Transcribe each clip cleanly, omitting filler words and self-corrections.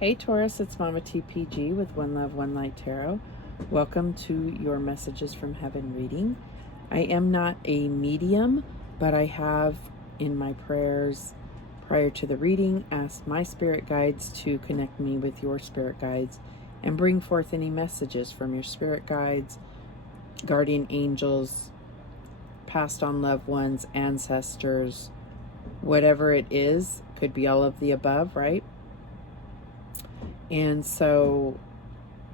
Hey Taurus, it's Mama TPG with One Love, One Light Tarot. Welcome to your Messages from Heaven reading. I am not a medium, but I have in my prayers prior to the reading asked my spirit guides to connect me with your spirit guides and bring forth any messages from your spirit guides, guardian angels, passed on loved ones, ancestors, whatever it is. Could be all of the above, right? And so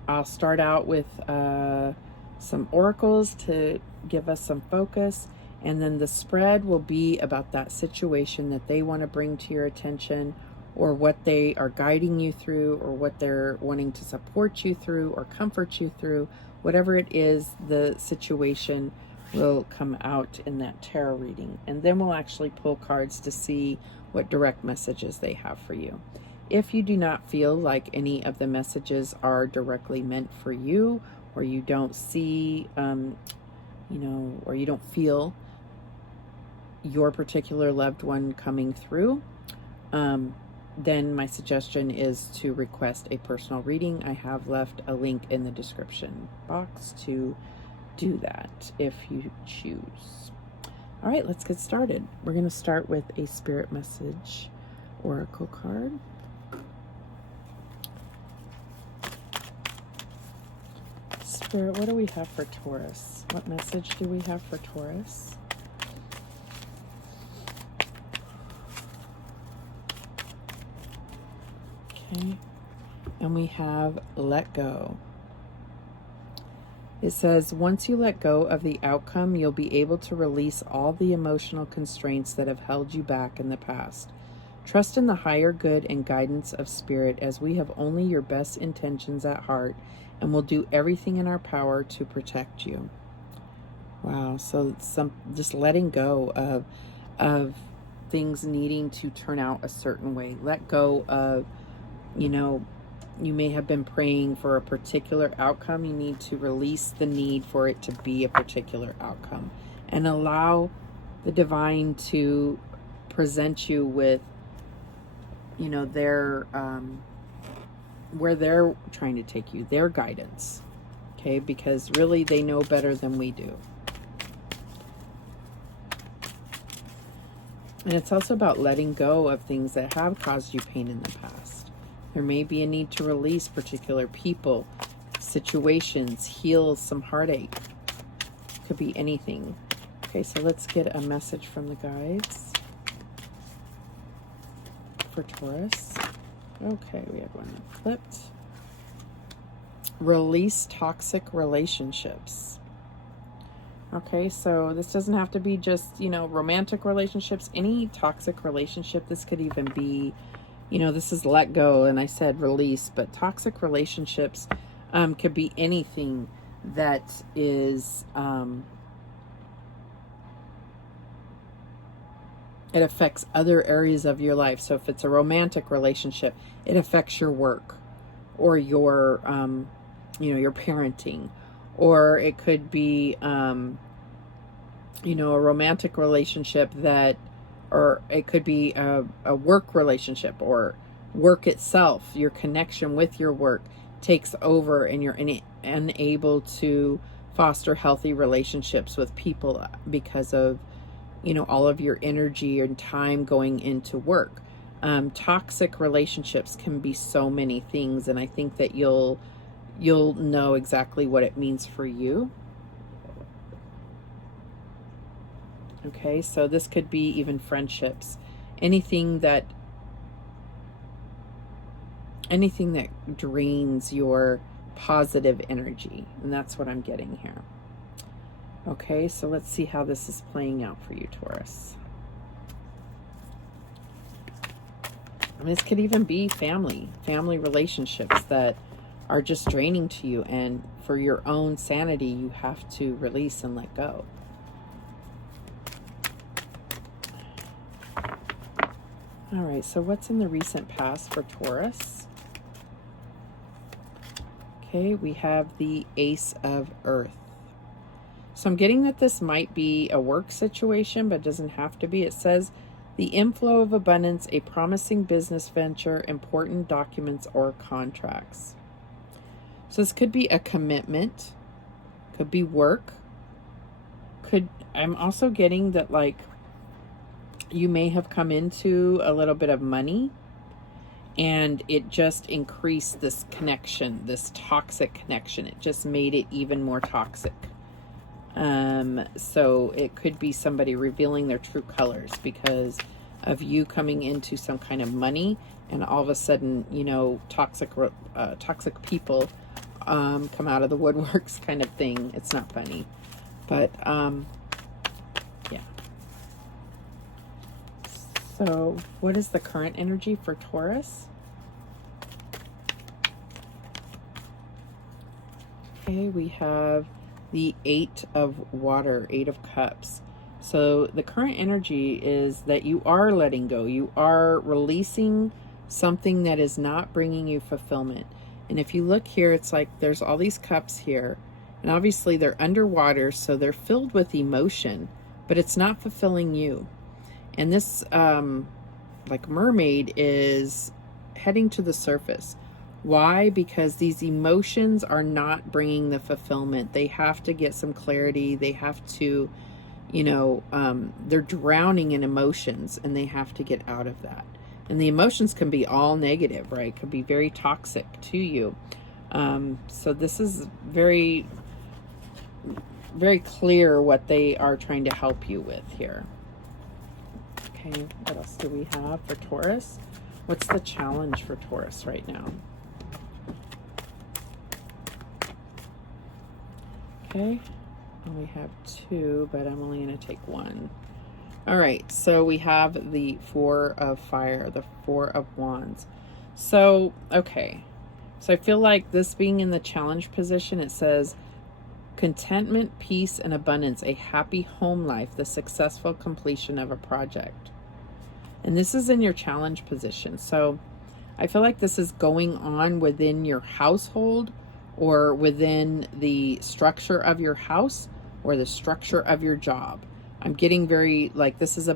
I'll start out with some oracles to give us some focus, and then the spread will be about that situation that they want to bring to your attention, or what they are guiding you through, or what they're wanting to support you through or comfort you through. Whatever it is, the situation will come out in that tarot reading, and then we'll actually pull cards to see what direct messages they have for you. If you do not feel like any of the messages are directly meant for you, or you don't see, or you don't feel your particular loved one coming through, then my suggestion is to request a personal reading. I have left a link in the description box to do that if you choose. All right, let's get started. We're going to start with a spirit message oracle card. Spirit, what do we have for Taurus? What message do we have for Taurus? Okay. And we have let go. It says, once you let go of the outcome, you'll be able to release all the emotional constraints that have held you back in the past. Trust in the higher good and guidance of spirit, as we have only your best intentions at heart, and will do everything in our power to protect you. Wow, so just letting go of things needing to turn out a certain way. Let go of, you may have been praying for a particular outcome. You need to release the need for it to be a particular outcome, and allow the divine to present you with, their where they're trying to take you, their guidance, okay? Because really they know better than we do. And it's also about letting go of things that have caused you pain in the past. There may be a need to release particular people, situations, heal some heartache. Could be anything. Okay, so let's get a message from the guides for Taurus. Okay, we have one that flipped. Release toxic relationships. Okay, so this doesn't have to be just, romantic relationships, any toxic relationship. This could even be, this is let go, and I said release, but toxic relationships could be anything that is, it affects other areas of your life. So if it's a romantic relationship, it affects your work, or your, your parenting, or it could be, a romantic relationship or it could be a work relationship, or work itself. Your connection with your work takes over, and you're unable to foster healthy relationships with people because of, all of your energy and time going into work. Toxic relationships can be so many things, and I think that you'll know exactly what it means for you. Okay, so this could be even friendships, anything that drains your positive energy, and that's what I'm getting here. Okay, so let's see how this is playing out for you, Taurus. And this could even be family relationships that are just draining to you, and for your own sanity, you have to release and let go. All right, so what's in the recent past for Taurus? Okay, we have the Ace of Earth. So I'm getting that this might be a work situation, but it doesn't have to be. It says The inflow of abundance, a promising business venture, important documents or contracts. So this could be a commitment, could be work, I'm also getting that like you may have come into a little bit of money and it just increased this connection, this toxic connection. It just made it even more toxic. So it could be somebody revealing their true colors because of you coming into some kind of money, and all of a sudden, you know, toxic people come out of the woodworks kind of thing. It's not funny, but yeah. So what is the current energy for Taurus? Okay, we have the 8 of water, 8 of cups. So the current energy is that you are letting go. You are releasing something that is not bringing you fulfillment. And if you look here, it's like there's all these cups here. And obviously they're underwater, so they're filled with emotion, but it's not fulfilling you. And this like mermaid is heading to the surface. Why? Because these emotions are not bringing the fulfillment. They have to get some clarity. They have to, you know, they're drowning in emotions and they have to get out of that. And the emotions can be all negative, right? Could be very toxic to you. So this is very, very clear what they are trying to help you with here. Okay, what else do we have for Taurus? What's the challenge for Taurus right now? Okay, we have 2, but I'm only going to take 1. All right, so we have the 4 of fire, the 4 of wands. So, okay, so I feel like this being in the challenge position, it says contentment, peace, and abundance, a happy home life, the successful completion of a project. And this is in your challenge position. So I feel like this is going on within your household or within the structure of your house or the structure of your job. I'm getting very like this is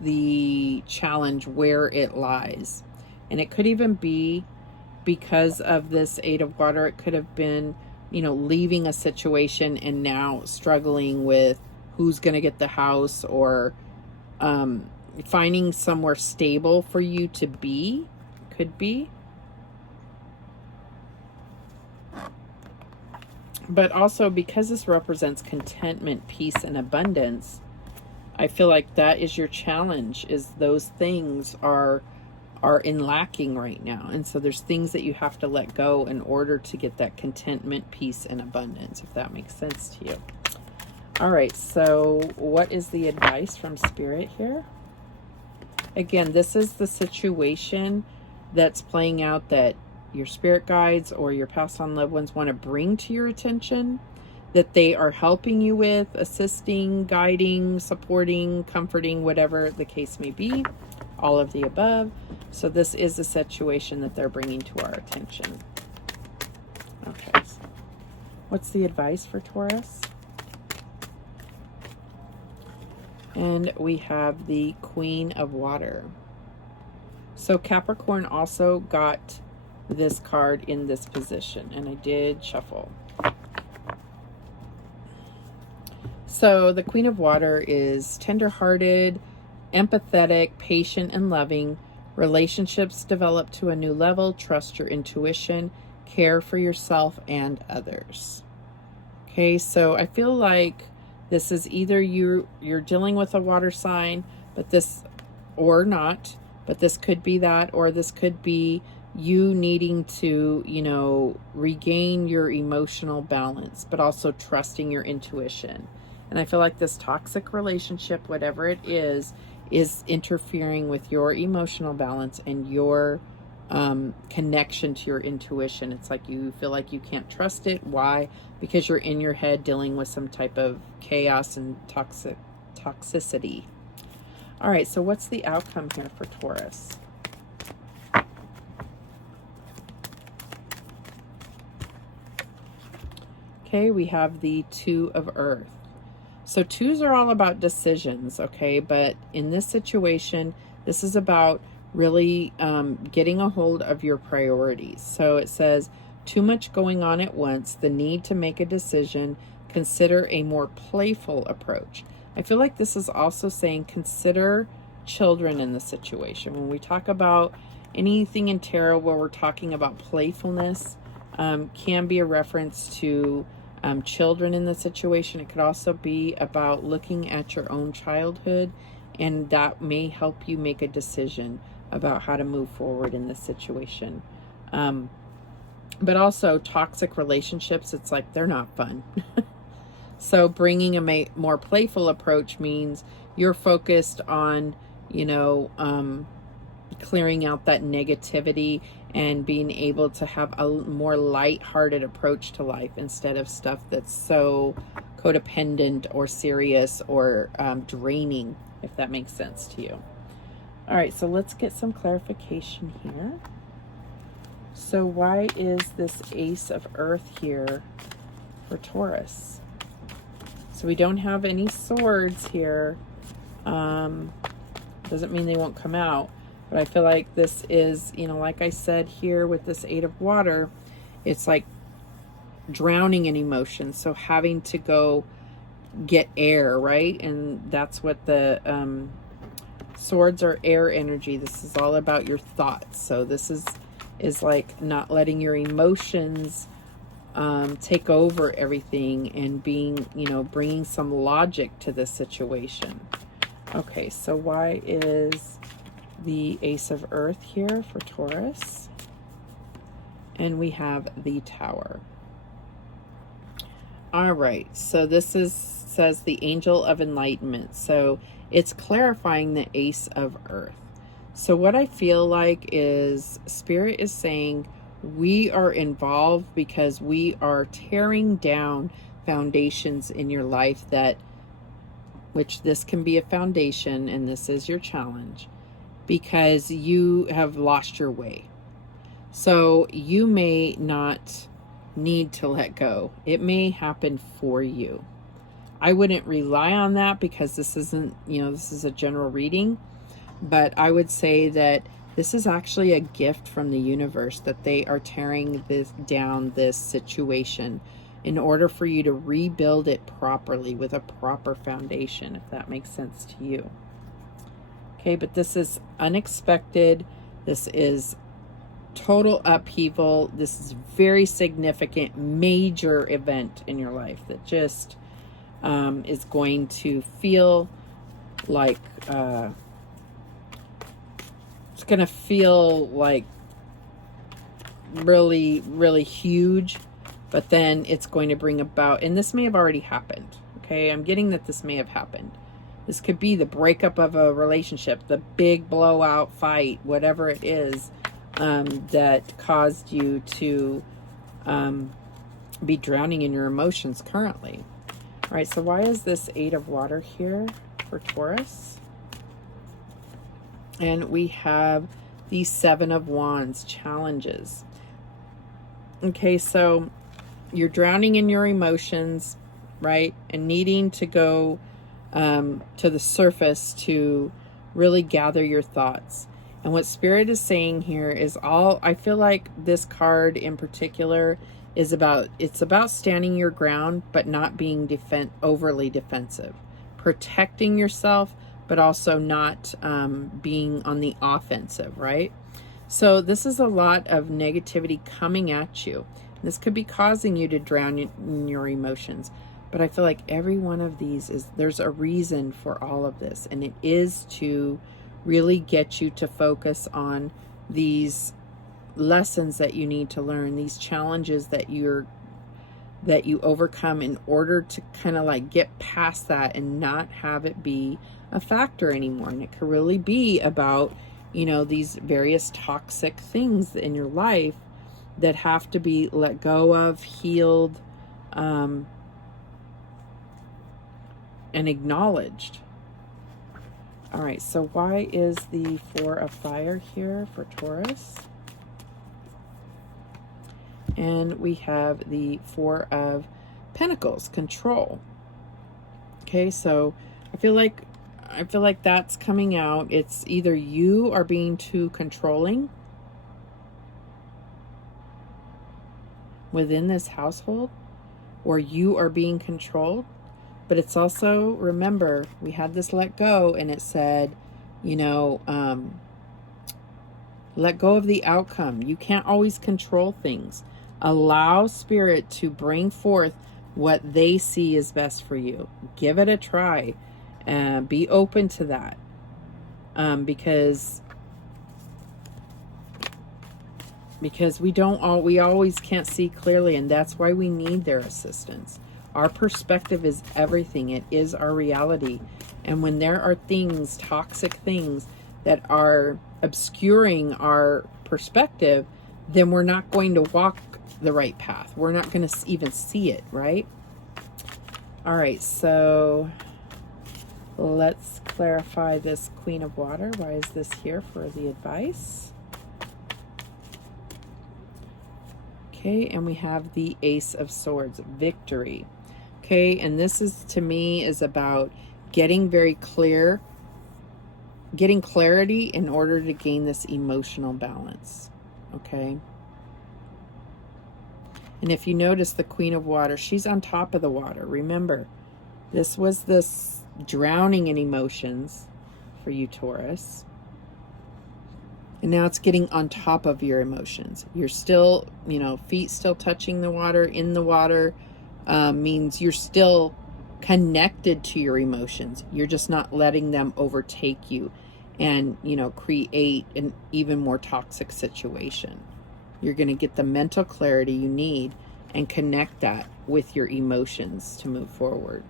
the challenge where it lies. And it could even be because of this 8 of water, it could have been, you know, leaving a situation and now struggling with who's going to get the house, or finding somewhere stable for you to be. Could be. But also because this represents contentment, peace, and abundance, I feel like that is your challenge, is those things are in lacking right now. And so there's things that you have to let go in order to get that contentment, peace, and abundance, if that makes sense to you. All right, so what is the advice from Spirit here? Again, this is the situation that's playing out that your spirit guides or your passed on loved ones want to bring to your attention, that they are helping you with, assisting, guiding, supporting, comforting, whatever the case may be, all of the above. So this is a situation that they're bringing to our attention. Okay, so what's the advice for Taurus? And we have the Queen of Water. So Capricorn also got this card in this position, and I did shuffle. So the Queen of Water is tender-hearted, empathetic, patient, and loving. Relationships develop to a new level. Trust your intuition. Care for yourself and others. Okay, so I feel like this is either you're dealing with a water sign, but this, or not, but this could be that, or this could be you needing to, you know, regain your emotional balance, but also trusting your intuition. And I feel like this toxic relationship, whatever it is interfering with your emotional balance and your connection to your intuition. It's like you feel like you can't trust it. Why? Because you're in your head dealing with some type of chaos and toxicity. All right, so what's the outcome here for Taurus? Okay, we have the 2 of Earth. So twos are all about decisions, okay? But in this situation, this is about really getting a hold of your priorities. So it says, too much going on at once, the need to make a decision, consider a more playful approach. I feel like this is also saying consider children in the situation. When we talk about anything in tarot where we're talking about playfulness, can be a reference to children in the situation. It could also be about looking at your own childhood, and that may help you make a decision about how to move forward in this situation. But also toxic relationships, it's like they're not fun. So bringing a more playful approach means you're focused on, clearing out that negativity and being able to have a more light-hearted approach to life instead of stuff that's so codependent or serious or draining, if that makes sense to you. All right, so let's get some clarification here. So why is this Ace of Earth here for Taurus? So we don't have any swords here. Doesn't mean they won't come out. But I feel like this is, like I said here with this Eight of Water, it's like drowning in emotions. So having to go get air, right? And that's what the swords are, air energy. This is all about your thoughts. So this is like not letting your emotions take over everything and being, bringing some logic to this situation. Okay, so why is the Ace of Earth here for Taurus? And we have the Tower. All right, so this says the Angel of Enlightenment. So it's clarifying the Ace of Earth. So what I feel like is Spirit is saying we are involved because we are tearing down foundations in your life which this can be a foundation, and this is your challenge, because you have lost your way. So you may not need to let go. It may happen for you. I wouldn't rely on that because this isn't, this is a general reading, but I would say that this is actually a gift from the universe, that they are tearing this situation in order for you to rebuild it properly with a proper foundation, if that makes sense to you. Okay, but this is unexpected. This is total upheaval. This is very significant, major event in your life that just is going to feel like it's going to feel like really, really huge, but then it's going to bring about, and this may have already happened. Okay, I'm getting that this may have happened. This could be the breakup of a relationship, the big blowout fight, whatever it is that caused you to be drowning in your emotions currently. All right, so why is this Eight of Water here for Taurus? And we have the Seven of Wands, challenges. Okay, so you're drowning in your emotions, right? And needing to go to the surface to really gather your thoughts. And what Spirit is saying here is I feel like this card in particular is it's about standing your ground, but not being overly defensive, protecting yourself, but also not being on the offensive, right? So this is a lot of negativity coming at you. This could be causing you to drown in your emotions. But I feel like every one of these there's a reason for all of this. And it is to really get you to focus on these lessons that you need to learn, these challenges that you overcome in order to kind of like get past that and not have it be a factor anymore. And it could really be about, these various toxic things in your life that have to be let go of, healed, and acknowledged. All right, so why is the Four of Fire here for Taurus? And we have the Four of Pentacles, control. Okay, so I feel like that's coming out. It's either you are being too controlling within this household, or you are being controlled. But it's also, remember, we had this let go, and it said, you know, let go of the outcome. You can't always control things. Allow spirit to bring forth what they see is best for you. Give it a try. Be open to that. Because we always can't see clearly, and that's why we need their assistance. Our perspective is everything. It is our reality. And when there are things, toxic things, that are obscuring our perspective, then we're not going to walk the right path. We're not going to even see it, right? All right, so let's clarify this Queen of Water. Why is this here for the advice? Okay, and we have the Ace of Swords, victory. Okay, and this is, to me, is about getting very clear, getting clarity in order to gain this emotional balance. Okay. And if you notice the Queen of Water, she's on top of the water. Remember, this was this drowning in emotions for you, Taurus. And now it's getting on top of your emotions. You're still, you know, feet still touching the water, in the water, means you're still connected to your emotions. You're just not letting them overtake you and, you know, create an even more toxic situation. You're going to get the mental clarity you need and connect that with your emotions to move forward,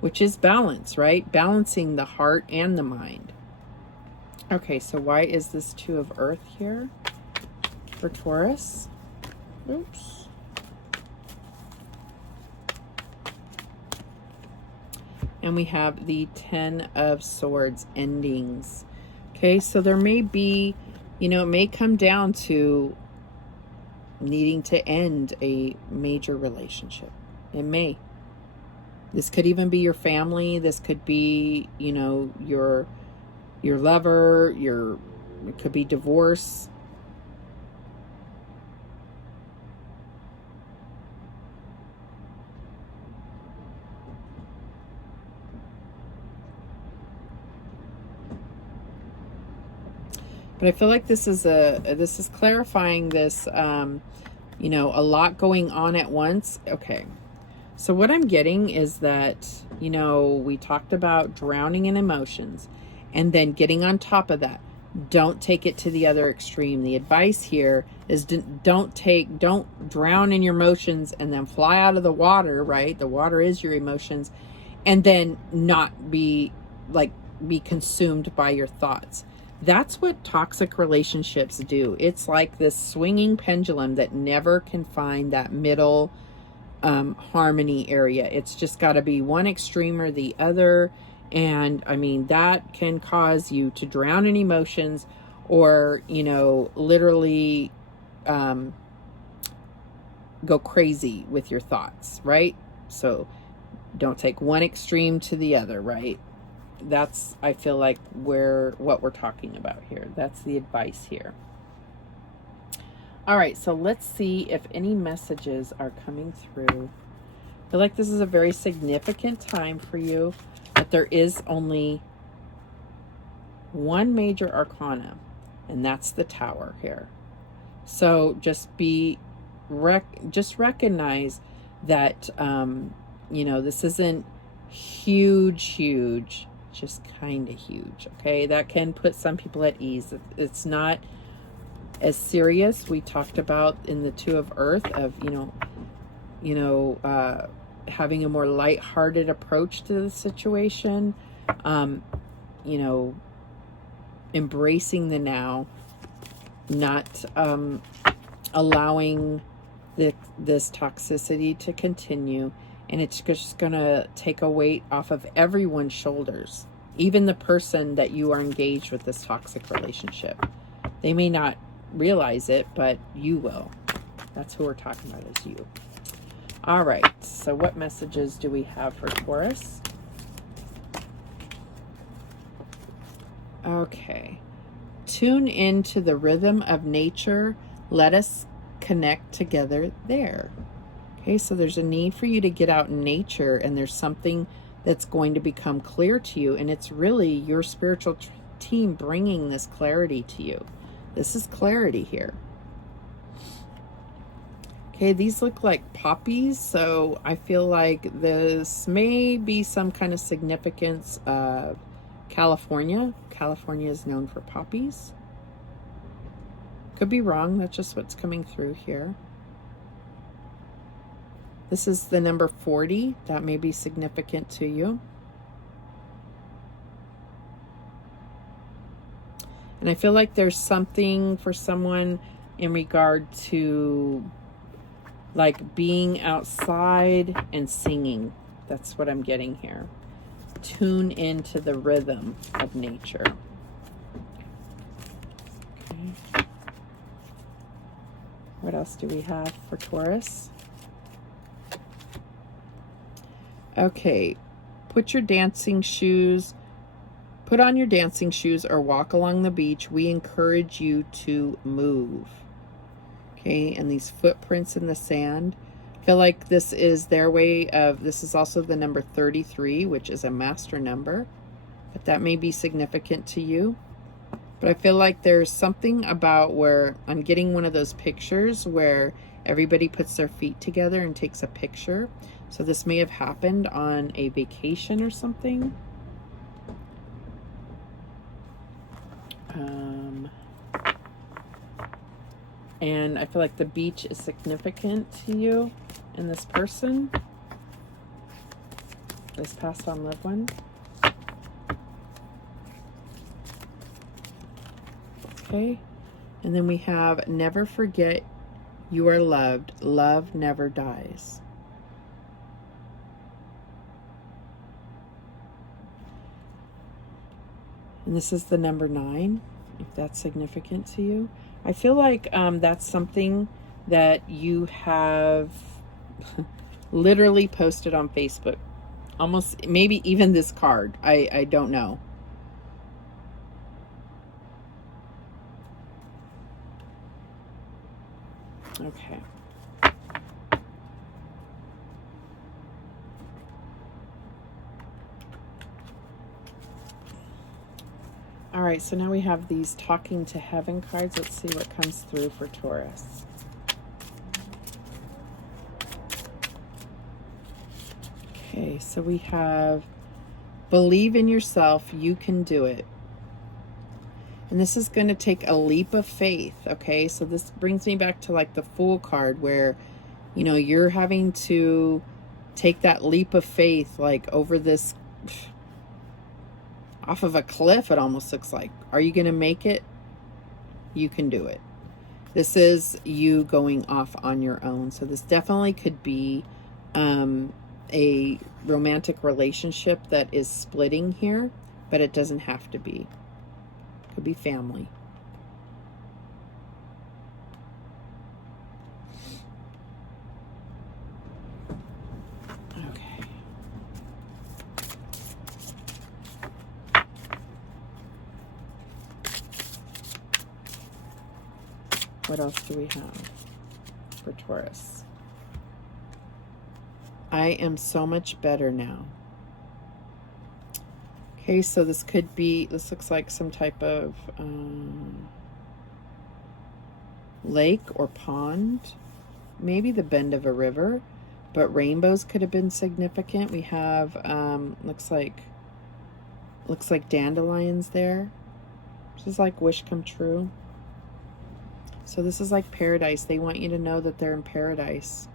which is balance, right? Balancing the heart and the mind. Okay, so why is this Two of Earth here for Taurus? Oops. And we have the Ten of Swords, endings. Okay, so there may be, you know, it may come down to needing to end a major relationship. It may. This could even be your family. This could be, you know, your lover, it could be divorce. But I feel like this is clarifying this, you know, a lot going on at once. Okay. So what I'm getting is that, you know, we talked about drowning in emotions and then getting on top of that. Don't take it to the other extreme. The advice here is don't drown in your emotions and then fly out of the water, right? The water is your emotions, and then not be consumed by your thoughts. That's what toxic relationships do. It's like this swinging pendulum that never can find that middle harmony area. It's just got to be one extreme or the other. And I mean, that can cause you to drown in emotions, or, you know, literally go crazy with your thoughts, right? So don't take one extreme to the other, right? That's, I feel like, what we're talking about here. That's the advice here. All right, so let's see if any messages are coming through. I feel like this is a very significant time for you, but there is only one major arcana, and that's the Tower here. So just recognize that, you know, this isn't huge, just kind of huge, okay? That can put some people at ease. It's not as serious. We talked about in the Two of Earth of, having a more lighthearted approach to the situation, you know, embracing the now, not allowing this toxicity to continue. And it's just going to take a weight off of everyone's shoulders, even the person that you are engaged with this toxic relationship. They may not realize it, but you will. That's who we're talking about, is you. All right, so what messages do we have for Taurus? Okay. Tune into the rhythm of nature. Let us connect together there. Okay, so there's a need for you to get out in nature, and there's something that's going to become clear to you, and it's really your spiritual team bringing this clarity to you. This is clarity here. Okay, these look like poppies, so I feel like this may be some kind of significance of California. California is known for poppies. Could be wrong, that's just what's coming through here. This is the number 40. That may be significant to you. And I feel like there's something for someone in regard to like being outside and singing. That's what I'm getting here. Tune into the rhythm of nature. Okay. What else do we have for Taurus? Okay, put on your dancing shoes or walk along the beach. We encourage you to move. Okay, and these footprints in the sand, I feel like this is their way of, this is also the number 33, which is a master number, but that may be significant to you. But I feel like there's something about where I'm getting one of those pictures where everybody puts their feet together and takes a picture. So this may have happened on a vacation or something. And I feel like the beach is significant to you and this person, this passed on loved one. Okay, and then we have never forget you are loved. Love never dies. And this is the number 9, if that's significant to you. I feel like that's something that you have literally posted on Facebook. Almost, maybe even this card. I don't know. Okay. All right, so now we have these talking to heaven cards. Let's see what comes through for Taurus. Okay, so we have believe in yourself, you can do it. And this is going to take a leap of faith, okay? So this brings me back to like the Fool card where, you know, you're having to take that leap of faith like over this, off of a cliff, it almost looks like. Are you going to make it? You can do it. This is you going off on your own. So this definitely could be a romantic relationship that is splitting here, but it doesn't have to be. Could be family. Okay. What else do we have for Taurus? I am so much better now. Okay, so this could be, this looks like some type of lake or pond, maybe the bend of a river, but rainbows could have been significant. We have, looks like dandelions there. This is like wish come true. So this is like paradise. They want you to know that they're in paradise.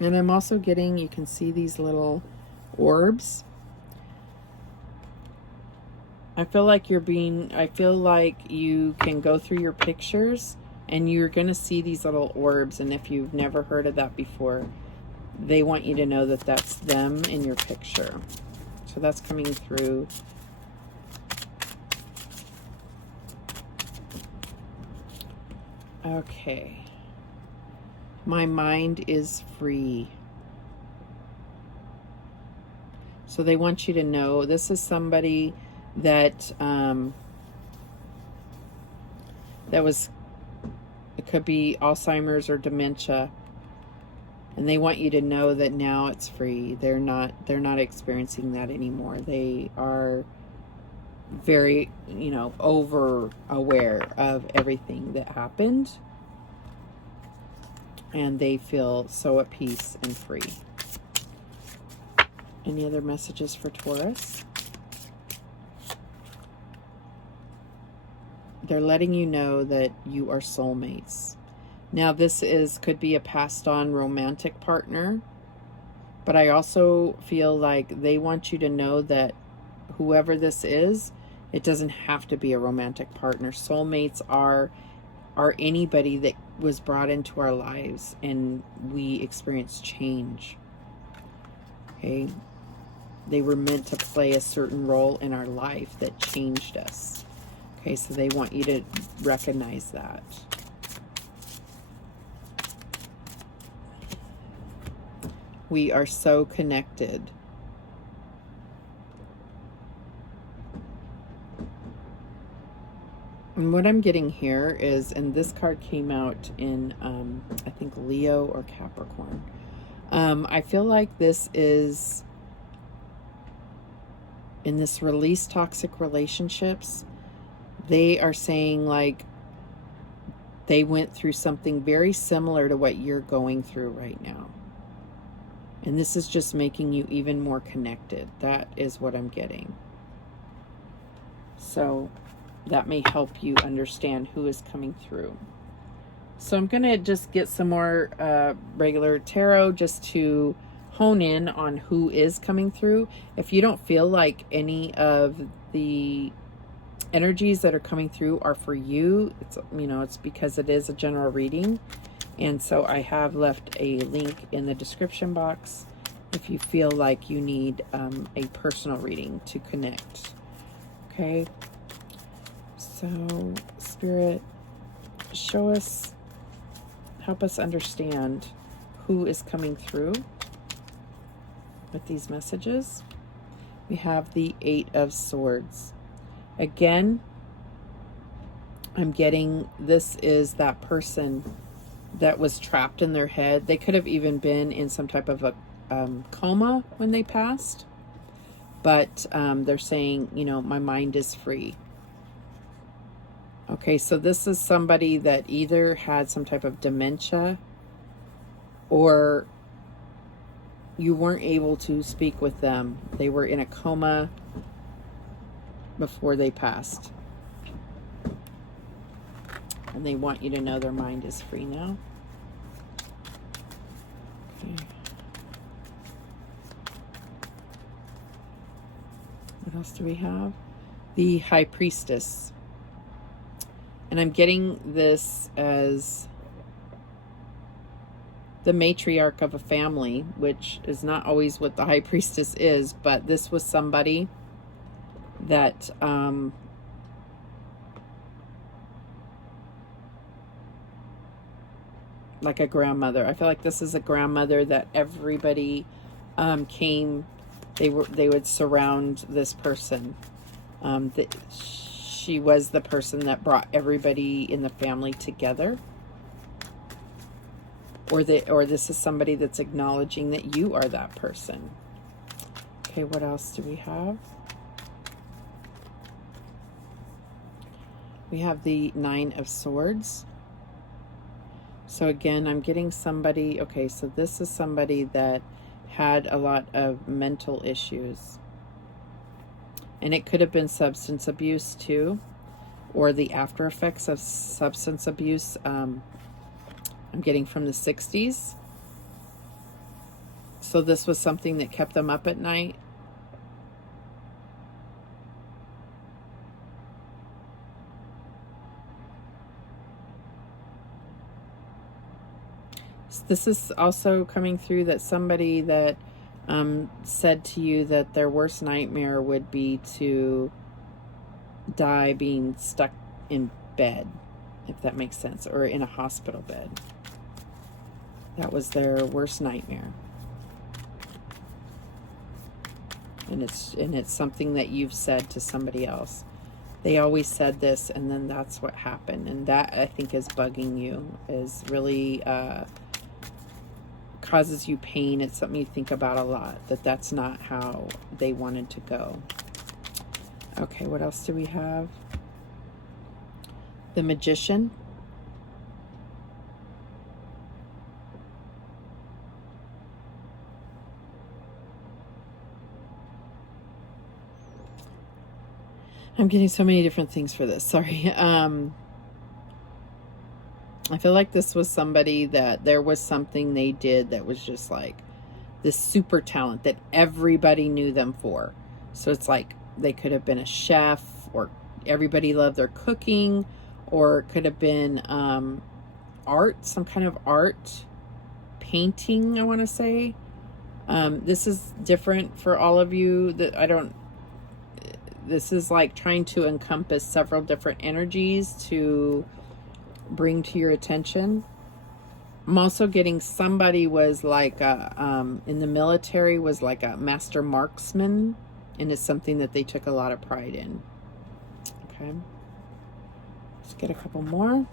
And I'm also getting, you can see these little orbs. I feel like you can go through your pictures and you're going to see these little orbs. And if you've never heard of that before, they want you to know that that's them in your picture. So that's coming through. Okay. My mind is free. So they want you to know this is somebody that that was, it could be Alzheimer's or dementia, and they want you to know that now it's free. They're not experiencing that anymore. They are very, you know, over aware of everything that happened, and they feel so at peace and free. Any other messages for Taurus? They're letting you know that you are soulmates. Now this could be a passed on romantic partner, but I also feel like they want you to know that whoever this is, it doesn't have to be a romantic partner. Soulmates are anybody that was brought into our lives and we experience change. Okay? They were meant to play a certain role in our life that changed us. Okay, so they want you to recognize that. We are so connected. And what I'm getting here is, and this card came out in, I think, Leo or Capricorn. I feel like this is, in this release toxic relationships, they are saying like they went through something very similar to what you're going through right now. And this is just making you even more connected. That is what I'm getting. So that may help you understand who is coming through. So I'm going to just get some more regular tarot just to hone in on who is coming through. If you don't feel like any of the energies that are coming through are for you, it's, you know, it's because it is a general reading. And so I have left a link in the description box if you feel like you need a personal reading to connect. Okay. So Spirit, show us, help us understand who is coming through with these messages. We have the 8 of Swords. Again, I'm getting this is that person that was trapped in their head. They could have even been in some type of a coma when they passed. But they're saying, you know, my mind is free. Okay, so this is somebody that either had some type of dementia or you weren't able to speak with them. They were in a coma before they passed. And they want you to know their mind is free now. Okay. What else do we have? The High Priestess. And I'm getting this as the matriarch of a family, which is not always what the High Priestess is, but this was somebody that like a grandmother. I feel like this is a grandmother that everybody came, they would surround this person. She was the person that brought everybody in the family together. Or this is somebody that's acknowledging that you are that person. Okay, what else do we have? We have the 9 of Swords. So again, I'm getting somebody, okay, so this is somebody that had a lot of mental issues. And it could have been substance abuse too, or the after effects of substance abuse. I'm getting from the 60s. So this was something that kept them up at night. This is also coming through that somebody that said to you that their worst nightmare would be to die being stuck in bed, if that makes sense, or in a hospital bed. That was their worst nightmare. And it's something that you've said to somebody else. They always said this, and then that's what happened. And that, I think, is bugging you, is really causes you pain. It's something you think about a lot, that's not how they wanted to go. Okay, what else do we have? The Magician. I'm getting so many different things for this. Sorry. I feel like this was somebody that there was something they did that was just like this super talent that everybody knew them for. So it's like they could have been a chef, or everybody loved their cooking, or it could have been art, some kind of art, painting, I want to say. This is different for all of you. This is like trying to encompass several different energies to bring to your attention. I'm also getting somebody was like in the military, was like a master marksman, and it's something that they took a lot of pride in. Okay. Let's get a couple more.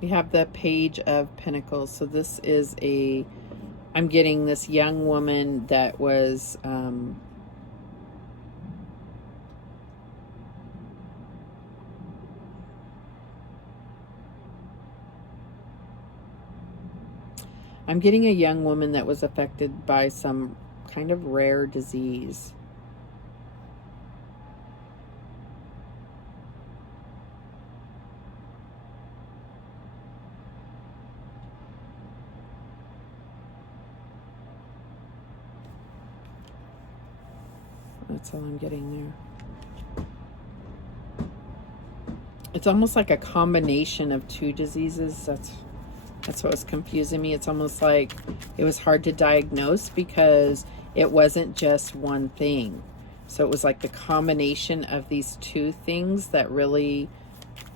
We have the Page of Pentacles. So this is I'm getting this young woman that was, I'm getting a young woman that was affected by some kind of rare disease. That's all I'm getting there. It's almost like a combination of two diseases. That's what was confusing me. It's almost like it was hard to diagnose because it wasn't just one thing. So it was like the combination of these two things that really,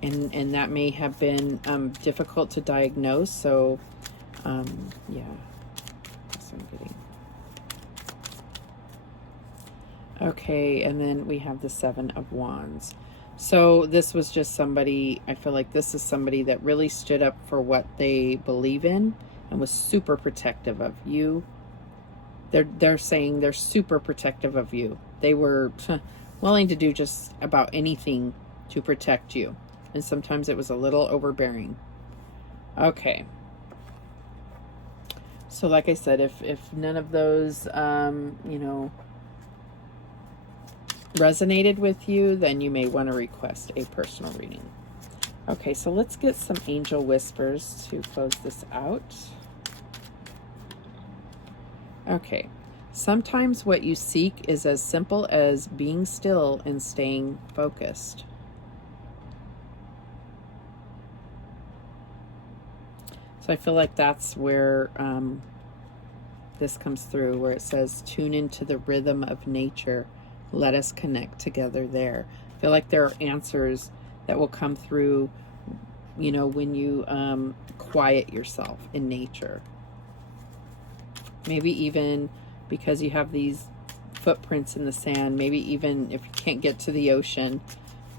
and that may have been difficult to diagnose. So, yeah, that's what I'm getting. Okay, and then we have the Seven of Wands. So this was just somebody, I feel like this is somebody that really stood up for what they believe in and was super protective of you. They're saying they're super protective of you. They were willing to do just about anything to protect you. And sometimes it was a little overbearing. Okay. So like I said, if none of those, you know, resonated with you, then you may want to request a personal reading. Okay, so let's get some angel whispers to close this out. Okay, sometimes what you seek is as simple as being still and staying focused. So I feel like that's where this comes through, where it says, tune into the rhythm of nature. Let us connect together there. I feel like there are answers that will come through, you know, when you quiet yourself in nature. Maybe even because you have these footprints in the sand, maybe even if you can't get to the ocean,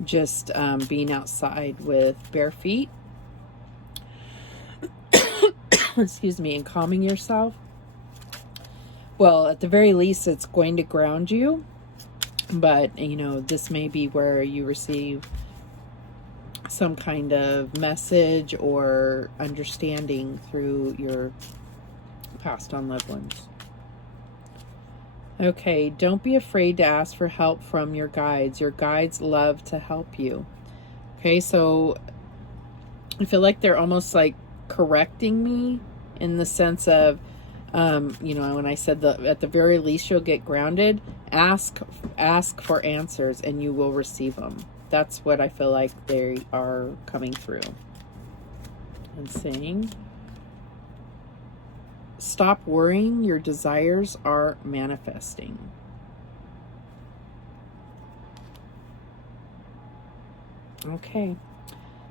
just being outside with bare feet, excuse me, and calming yourself. Well, at the very least, it's going to ground you. But, you know, this may be where you receive some kind of message or understanding through your passed on loved ones. Okay, don't be afraid to ask for help from your guides. Your guides love to help you. Okay, so I feel like they're almost like correcting me in the sense of, you know, when I said at the very least you'll get grounded, ask for answers and you will receive them. That's what I feel like they are coming through and saying. Stop worrying, your desires are manifesting. Okay,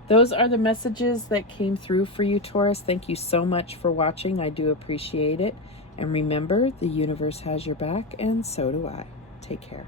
those are the messages that came through for you, Taurus. Thank you so much for watching. I do appreciate it. And remember, the universe has your back, and so do I. Take care.